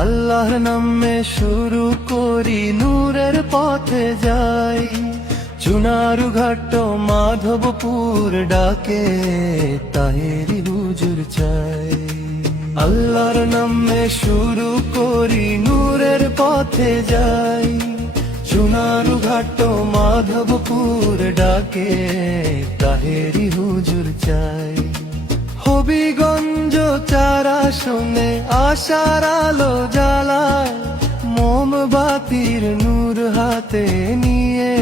আল্লাহর নামে শুরু করি নূরের পথে যাই, চুনারুঘাট মাধবপুর ডাকে তাহেরি হুজুর চাই। আল্লাহর নামে শুরু করি নূরের পথে যাই, চুনারুঘাট মাধবপুর ডাকে তাহেরি হুজুর চাই। হবিগঞ্জ চারা শুনে আশার আলো জ্বালায়, মোমবাতির নূর হাতে নিয়ে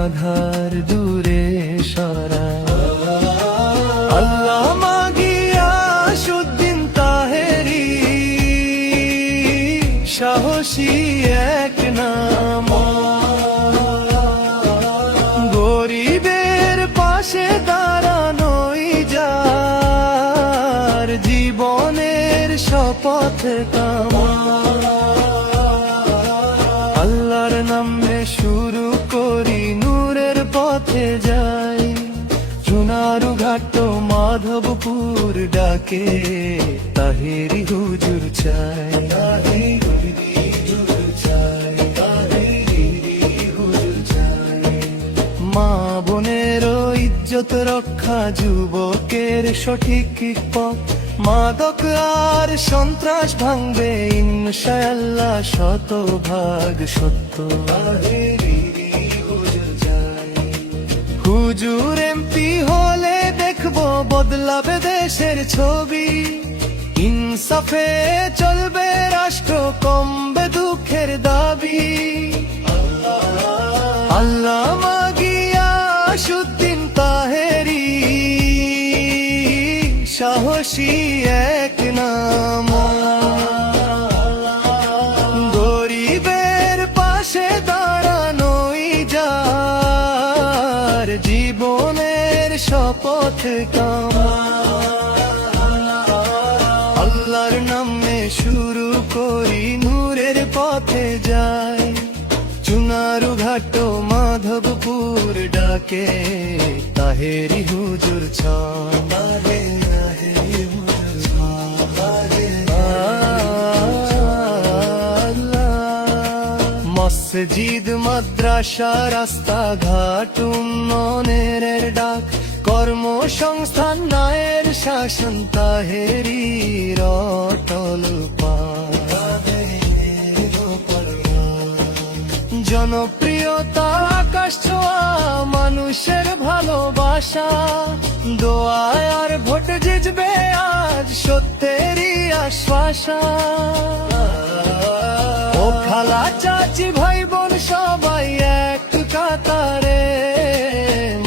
আধার দূরে সরায়। আল্লামা গিয়াসউদ্দিন তাহেরি সাহসী এক নাম, গরিবের পাশে দাঁড়ানোই যার জীবনের শপথ কামা। আল্লাহর নামে শুরু করি নূরের পথে যাই, চুনারুঘাট মাধবপুর ডাকে তাহেরি হুজুর চাই। মা বোনের ইজ্জত রক্ষা যুবকের সঠিক পথ, মাদক আর সন্ত্রাস ভাঙবে ইনশাআল্লাহ শতভাগ সত্য। হুজুর এমপি হলে দেখবো বদলাবে দেশের ছবি, ইনসাফে চলবে রাষ্ট্র, কমবে দুঃখের দাবি। আল্লামা গিয়াসউদ্দিন তাহেরি সাহসী এক নাম, গরিবের পাশে দাঁড়ানোই যার জীবনের শপথ কামা। আল্লাহর নামে শুরু করি নূরের পথে যাই, চুনারুঘাট মাধবপুর ডাকে তাহেরি হুজুর চাই। মসজিদ মাদ্রাসা রাস্তাঘাট উন্নয়নের ডাক, কর্মসংস্থান ন্যায়ের শাসন তাহেরির অটল পাথ। জনপ্রিয়তা আকাশ ছোঁয়া, মানুষের ভালোবাসা, দোয়ায় আর ভোট জিতবে আজ সত্যেরই আশ্বাসা। ও খালা চাচি ভাই বোন সবাই এক কাতারে,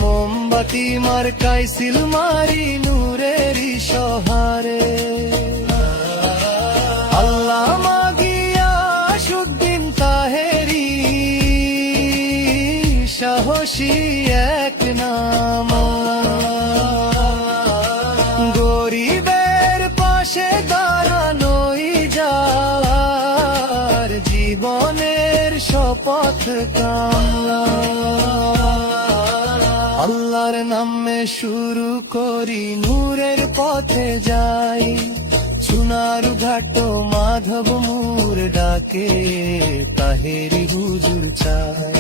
মোমবাতি মার্কাই সিল মারি নূরেরই সহারে। আল্লামা গিয়াসউদ্দিন তাহেরি সাহসী এক নাম, গরিবের পাশে দাঁড়ানোই যার জীবনের শপথ কামা। আল্লাহর নামে শুরু করি নূরের পথে যাই, চুনারুঘাট মাধবপুর ডাকে তাহেরি হুজুর চাই।